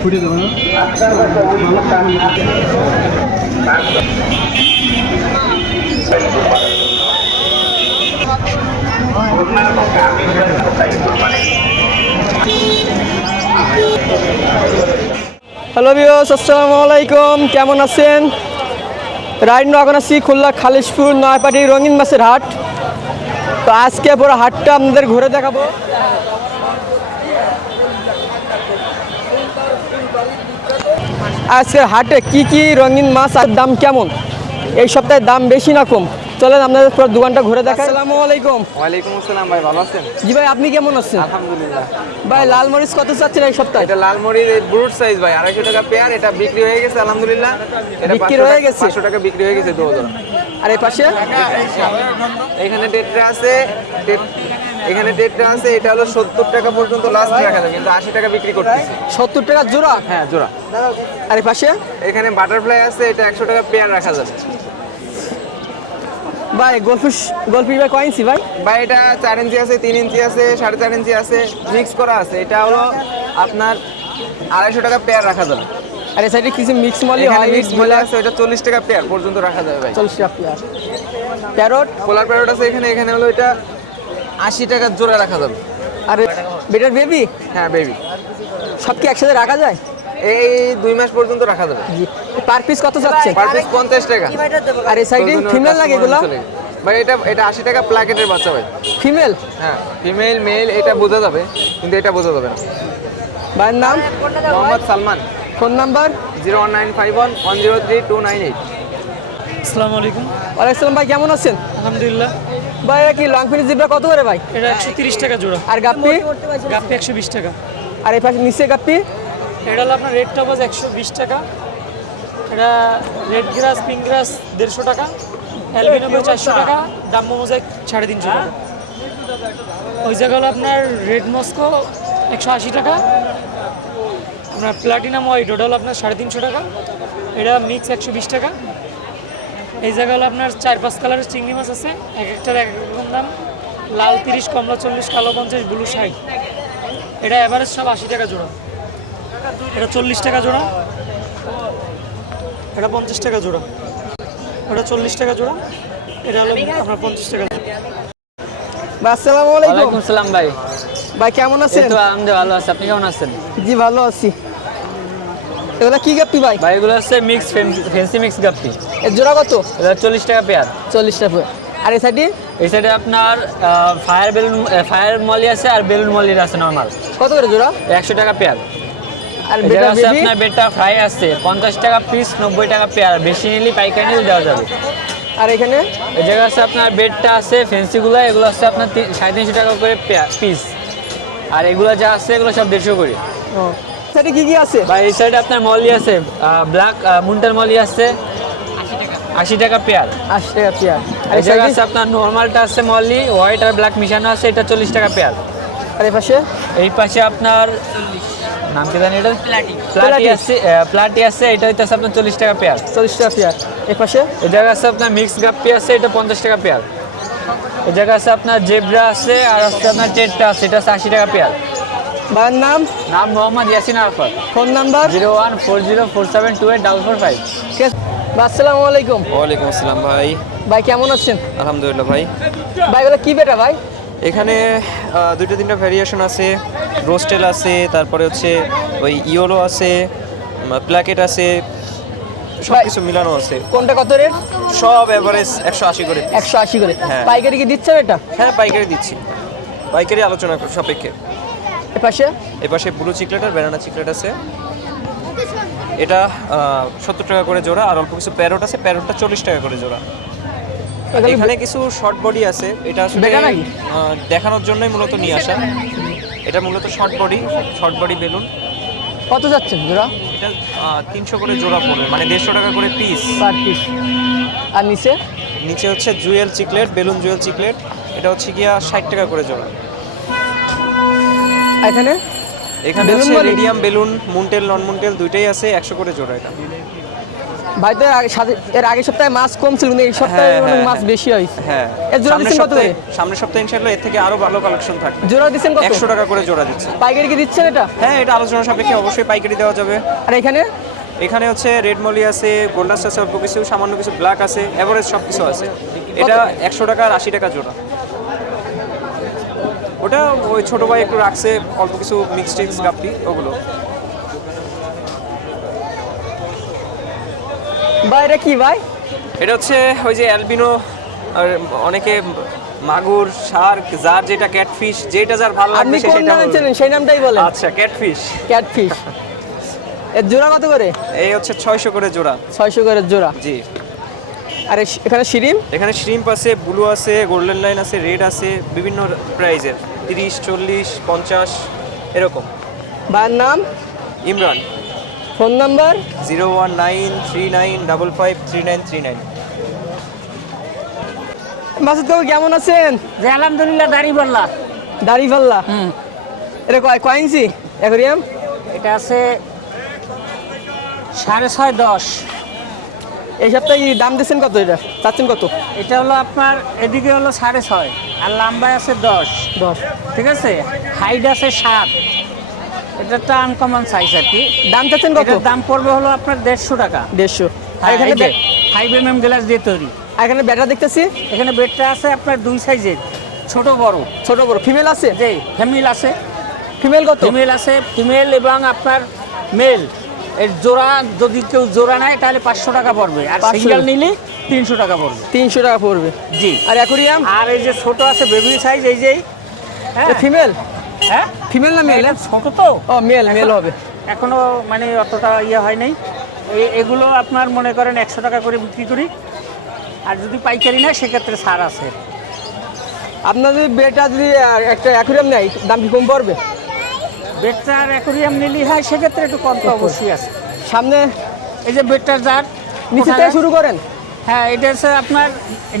ফুটে দেবো না। হ্যালো ভিউয়ার্স, আসসালামু আলাইকুম। কেমন আছেন? রাইট নাও এখন আছি খুলনা খালিশপুর নয়পাটি রঙিন মাছের হাট। তো আজকে পুরো হাটটা আপনাদের ঘুরে দেখাবো। আজকের হাটে কি কি রঙিন মাছ আর দাম কেমন, এই সপ্তাহে দাম বেশি না কম, চলেন আপনাদের পুরো দোকানটা ঘুরে দেখাই। আসসালামু আলাইকুম। ওয়ালাইকুম আসসালাম ভাই, ভালো আছেন? জি ভাই, আপনি কেমন আছেন? আলহামদুলিল্লাহ। ভাই লাল মরিচ কত চাচ্ছেন এই সপ্তাহে? এটা লাল মরিচ ব্রুট সাইজ ভাই, 250 টাকা পেয়ার। এটা বিক্রি হয়ে গেছে আলহামদুলিল্লাহ। এটা বিক্রি হয়ে গেছে? 500 টাকা বিক্রি হয়ে গেছে দুটো। আর এই পাশে এখানে টেট্রা আছে, এখানে টেট্রা আছে। এটা হলো 70 টাকা পর্যন্ত লাস্ট রাখা যায়, কিন্তু 80 টাকা বিক্রি করতেছি। 70 টাকা জোড়া? হ্যাঁ জোড়া। আর এই পাশে এখানে বাটারফ্লাই আছে, এটা 100 টাকা পেয়ার রাখা যাবে। ভাই গোলফিশ ভাই কয় ইঞ্চি ভাই? ভাই এটা 4 ইঞ্চি আছে, 3 ইঞ্চি আছে, 4.5 ইঞ্চি আছে, মিক্স করা আছে। এটা হলো আপনার 250 টাকা পেয়ার রাখা যাবে। আর এই সাইডে কিছু মিক্স মলি এখানে হয়, মিক্স মলে আছে, এটা 40 টাকা পেয়ার পর্যন্ত রাখা যাবে ভাই। 40 টাকা পেয়ার। প্যারট? পোলার প্যারট আছে এখানে। এখানে হলো এটা 80 টাকা জোড়া রাখা যাবে। আর বেটার বেবি? হ্যাঁ বেবি। সব কি একসাথে রাখা যায়? এই 2 মাস পর্যন্ত রাখা যাবে। জি। পার পিস কত যাচ্ছে? পার পিস 50 টাকা। আর এই সাইডে ফিমেল লাগে এগুলো? ভাই এটা 80 টাকা প্লাকেটের বাচ্চা ভাই। ফিমেল? হ্যাঁ ফিমেল মেল এটা বোঝা যাবে, কিন্তু এটা বোঝা যাবে না। ভাইয়ের নাম? মোহাম্মদ সালমান। Phone number? 01951103298। আসসালামু আলাইকুম। ওয়ালাইকুম ভাই, কেমন আছেন? আলহামদুলিল্লাহ। ভাই এটা কি লং ফিনিশ জিব্রা কত করে ভাই? এটা 130 টাকা জোড়া। আর গাপ্পি? গাপ্পি 120 টাকা। আর এই পাশে নিচে গাপ্পি? এটা হলো আপনার রেড টপাস 120 টাকা। এটা রেড গ্রাস পিঙ্ক গ্রাস 150 টাকা। অ্যালবিনো 400 টাকা। ডাম্বো মোজাইক 350 টাকা। ওই জায়গা হলো আপনার রেড মস্কো 180 টাকা। আপনার প্লাটিনাম হোয়াইট ওটা হলো আপনার 350 টাকা। এটা মিক্স 120 টাকা। এই জায়গা হলো আপনার 4-5 কালারের চিংড়ি মাছ আছে, এক একটার এক রকম দাম। লাল 30, কমলা 40, কালো 50, ব্লু 60। এটা এভারেজ সব 80 টাকা জোড়া। এটা 40 টাকা জোড়া। এটা 50 টাকা জোড়া। ওটা 40 টাকা জোড়া। এটা হলো আপনার 50 টাকা জোড়া। ভাই আসসালামু আলাইকুম। ওয়ালাইকুম আসসালাম ভাই। ভাই কেমন আছেন? এই তো আলহামদুলিল্লাহ ভালো আছি, আপনি কেমন আছেন? জি ভালো আছি। এগুলা কি গাপ্পি ভাই? ভাই এগুলো হচ্ছে মিক্স ফেন্সি মিক্স গাপ্পি। এর জোড়া কত? এটা 40 টাকা পেয়ার। 40 টাকা পেয়ার। আর এই সাইডে? এই সাইডে আপনার ফায়ার মলি আছে আর বেলুন মলির আছে নরমাল। কত করে জোড়া? 100 টাকা পেয়ার। আর এটা বেটা আছে বেবি? আপনার বেটা ফ্রাই আছে 50 টাকা পিস, 90 টাকা পেয়ার। বেশি নিলে পাইকারি নিলে দেওয়া যাবে। আর এখানে? এই জায়গা আছে আপনার বেডটা আছে ফেন্সিগুলো, এগুলো আছে আপনার 350 টাকা করে পিস। আর এগুলো যা আছে এগুলো সব 150 করে। ও সাইডে কি কি আছে? ভাই এই সাইডে আপনার মলি আছে, ব্ল্যাক মুন্টার মলি আছে 80 টাকা পেয়ার। 80 টাকা পেয়ার। আর এই এই জায়গা সাইডে? আছে আপনার নরমালটা আছে মলি, হোয়াইট আর ব্ল্যাক মিশানো আছে, এটা 40 টাকা পেয়ার। আর এই পাশে? এই পাশে আপনার নাম কি জানি এটা? প্লাটি আছে, এটা হইতেছে আপনার 40 টাকা পেয়ার। 40 টাকা পেয়ার। এই পাশে? এই জায়গা আছে আপনার মিক্স গাপ্পি আছে, এটা 50 টাকা পেয়ার। এই জায়গা আছে আপনার জেব্রা আছে, আর আছে আপনার টেট্টা আছে, এটা আছে 80 টাকা পেয়ার। ভাইয়ের নাম? নাম মোহাম্মদ ইয়াসিন আরাফাত। Phone number? 01404722825। ঠিক আছে ভাই, আসসালামু আলাইকুম। ওয়ালাইকুম আসসালাম ভাই। ভাই কেমন আছেন? আলহামদুলিল্লাহ ভাই। ভাই এগুলো কি বেটা ভাই? এখানে 2-3টা ভ্যারিয়েশন আছে। রোস্টেল আছে, তারপরে হচ্ছে ওই ইয়োলো আছে, প্ল্যাকেট আছে, সব ভাই, কিছু মিলানো আছে। কোনটা কত রেট? সব এভারেজ 180 করে। 180 করে। হ্যাঁ। পাইকারি কি দিচ্ছেন এটা? হ্যাঁ পাইকারি দিচ্ছি, পাইকারি আলোচনা সাপেক্ষে। এই পাশে? এপাশে ব্লু চিকলেট আর ব্যানানা চিকলেট আছে, এটা 70 টাকা করে জোড়া। আর অল্প কিছু প্যারট আছে, প্যারটটা 40 টাকা করে জোড়া। এখানে কিছু শর্ট বডি আছে, এটা আসলে বেটা নাকি? দেখানোর জন্যই মূলত নিয়ে আসা। এটা মূলত শর্ট বডি বেলুন। কত যাচ্ছেন জোড়া? এটা 300 করে জোড়া পড়বে, মানে 150 টাকা করে পিস পার পিস। আর নিচে? নিচে হচ্ছে Jewel chiclet, balloon Jewel chiclet, এটা হচ্ছে গিয়া 60 টাকা করে জোড়া। এখানে হচ্ছে রেডিয়াম বেলুন, মুনটেল নন মুনটেল দুইটাই আছে, 100 করে জোড়া এটা। ভাই তো এর আগের সপ্তাহে মাছ কম ছিল, কিন্তু এই সপ্তাহে হ্যাঁ, অনেক হ্যাঁ, মাছ হ্যাঁ। বেশি হয়েছে। হ্যাঁ, এর জোড়া দিচ্ছেন কত করে? সামনের সপ্তাহে ইনশাআল্লাহ এর থেকে আরো ভালো কালেকশন থাকবে। জোড়া দিচ্ছেন কত? 100 টাকা করে জোড়া দিচ্ছে। পাইকারি কি দিচ্ছেন এটা? হ্যাঁ, এটা আলোচনা সাপেক্ষে অবশ্যই পাইকারি দেওয়া যাবে। আর এখানে এখানে হচ্ছে রেড মলি আছে, গোল্ডাস আছে, অল্প কিছু সামান্য কিছু ব্ল্যাক আছে, এভারেজ সব কিছু আছে। এটা 100 টাকা আর 80 টাকা জোড়া। ওটা ওই ছোট ভাই একটু রাখছে অল্প কিছু মিক্সড টিক্স গাপ্পি ওগুলো। ভাই এটা কি ভাই? এটা হচ্ছে ওই যে অ্যালবিনো, আর অনেকে মাগুর, শার্ক, যার যেটা ক্যাটফিশ, যেটা যার ভালো আপনি লাগবে কোন সেটা নামে বলবে। চেনেন সেই নামটাই বলেন। আচ্ছা, ক্যাটফিশ। ক্যাটফিশ। এর জোড়া কত করে? এই হচ্ছে 600 করে জোড়া। 600 করে জোড়া। জি। আর এখানে শিরিম? এখানে শ্রিম্প আছে, ব্লু আছে, গোল্ডেন লাইন আছে, রেড আছে, বিভিন্ন প্রাইজের 30, 40, 50 এরকম। ভাইয়ের নাম? ইমরান। Phone number? 01939553939। মাসুদ কাকু কেমন আছেন? যে আলহামদুলিল্লাহ দাঁড়িপাল্লা। দাড়িপাল্লা। এটা কয় ইঞ্চি অ্যাকোরিয়াম? এটা আছে 6.5 10। এই সপ্তাহে কি দাম দিচ্ছেন কত? এটা চাচ্ছেন কত? এটা হলো আপনার এদিকে হলো 6.5 আর লম্বায় আছে 10। 10। ঠিক আছে, হাইট আছে 7। এটা একটা আনকমন সাইজ আর কি। দাম চাচ্ছেন কত? এটার দাম পড়বে হলো আপনার 150 টাকা। 150। আর আর এখানে এখানে 5 mm গ্লাস দিয়ে তৈরি। আর এখানে ব্যাটা দেখতেছি এখানে বেডটা আছে আপনার 2 সাইজের, ছোট বড়। ছোট বড়। ফিমেল আছে? যে ফিমেল আছে, ফিমেল কত? ফিমেল আছে, ফিমেল এবং আপনার মেল। এর জোড়া যদি কেউ জোড়া নেয় তাহলে 500 টাকা পড়বে, আর 500 সিঙ্গেল নিলে 300 টাকা পড়বে। 300 টাকা পড়বে। জি। আর অ্যাকোরিয়াম? আর এই যে ছোট আছে বেবি সাইজ, এই যে হ্যাঁ ফিমেল? হ্যাঁ ফিমেল না মেল? এটা ছোট তো ও মেল, মেল হবে। এখনো মানে অতটা ইয়ে হয় নাই। এগুলো আপনার মনে করেন 100 টাকা করে বিক্রি করি, আর যদি পাইকারি নেয় সেক্ষেত্রে ছাড় আছে। আপনার যদি বেটা যদি একটা অ্যাকোরিয়াম নেয় দাম কি কম পড়বে? বেডটার অ্যাকোরিয়াম নিলে হয় সেক্ষেত্রে একটু কম তো অবশ্যই আছে। সামনে এই যে বেডটার যার নিচে থেকে শুরু করেন? হ্যাঁ, এটা হচ্ছে আপনার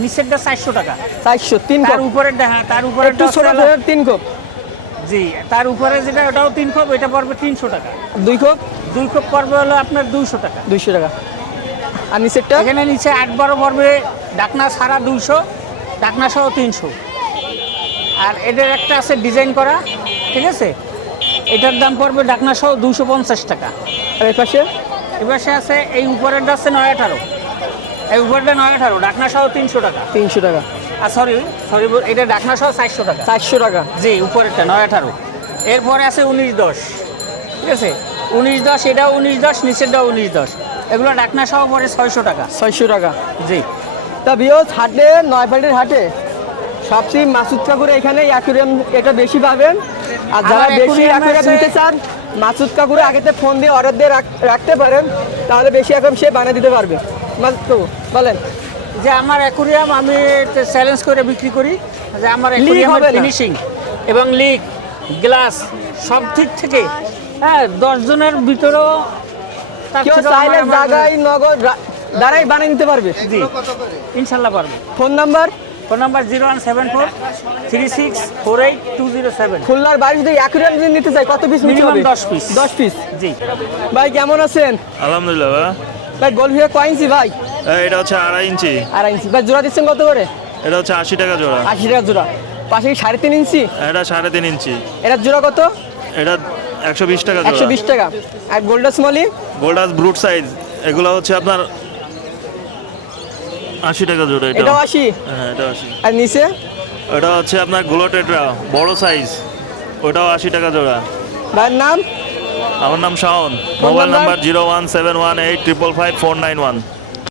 নিচেরটা 400 টাকা। 400। 3 তার কোপ। উপরের হ্যাঁ, তার উপরে একটু ছোট 3 কোপ। জি, তার উপরে যেটা ওটাও 3 কোপ, এটা পড়বে 300 টাকা। 2 কোপ? 2 কোপ পড়বে হলো আপনার 200 টাকা। 200 টাকা। আর নিচেরটা? এখানে নিচে 8-12 পড়বে ডাকনা ছাড়া 200, ডাকনা সহ 300। আর এটার একটা আছে ডিজাইন করা, ঠিক আছে, এটার দাম পড়বে ডাকনা সহ 250 টাকা। আর এই পাশে? এবার সে আছে এই উপরেরটা আছে 9-18, এই উপরেরটা 9-18, ডাকনা সহ 300 টাকা। 300 টাকা। আর সরি এটা ডাকনা সহ 400 টাকা। 400 টাকা। জি, উপরেরটা 9-18। এরপরে আছে 19-10, ঠিক আছে, 19-10, এটাও 19-10, নিচেরটাও 19-10। এগুলো ডাকনা সহ পড়ে 600 টাকা। 600 টাকা। জি। তা বিয়স হাটে, নয়পাটির হাটে সবচেয়ে মাসুদ কাকুর এখানে অ্যাকোরিয়াম এটা বেশি পাবেন। আর যারা আমার বেশি aquarium অ্যাকোরিয়াম আছে- নিতে চান মাসুদ কাকুরে আগেতে ফোন দিয়ে অর্ডার দিয়ে রাখতে পারেন, তাহলে বেশি অ্যাকোরিয়াম সে বানিয়ে দিতে পারবে। মাসুদ কাকু বলেন। যে আমার অ্যাকোরিয়াম আমি চ্যালেঞ্জ করে বিক্রি করি যে আমার হবে অ্যাকোরিয়ামের না। ফিনিশিং এবং লিক, গ্লাস সব দিক থেকে, হ্যাঁ, 10 জনের ভিতরেও তার কেউ থেকেও চাইলে আমার- জায়গায় নগদ দ্বারাই বানিয়ে নিতে পারবে। জি, ইনশাল্লাহ পারবে। Phone number? Phone number 01743648-207। খুলনার বাইরে যদি অ্যাকোরিয়াম যদি নিতে চাই কত পিস নিতে Minimum হবে? 10 piece। 10 পিস। জি। ভাই কেমন আছেন? আলহামদুলিল্লাহ ভাই। ভাই গোলফিয়া কয় ইঞ্চি ভাই? এটা হচ্ছে 2.5 ইঞ্চি। 2.5 ইঞ্চি। ভাই জোড়া দিচ্ছেন কত করে? এটা হচ্ছে 80 টাকা জোড়া। 80 টাকা জোড়া। পাশে কি 3.5 ইঞ্চি? এটা 3.5 ইঞ্চি। এটার জোড়া কত? এটা 120 টাকা জোড়া। 120 টাকা। আর গোল্ডাস মলি? গোল্ডাস ব্রুট সাইজ এগুলো হচ্ছে আপনার 80 টাকা জোড়া। এটাও 80? হ্যাঁ, এটা 80। আর নিচে? এটা হচ্ছে আপনার গ্লোটেটরা বড় সাইজ, ওটাও 80 টাকা জোড়া। ভাইয়ের নাম? আমার নাম শাওন। Mobile number 01718555491।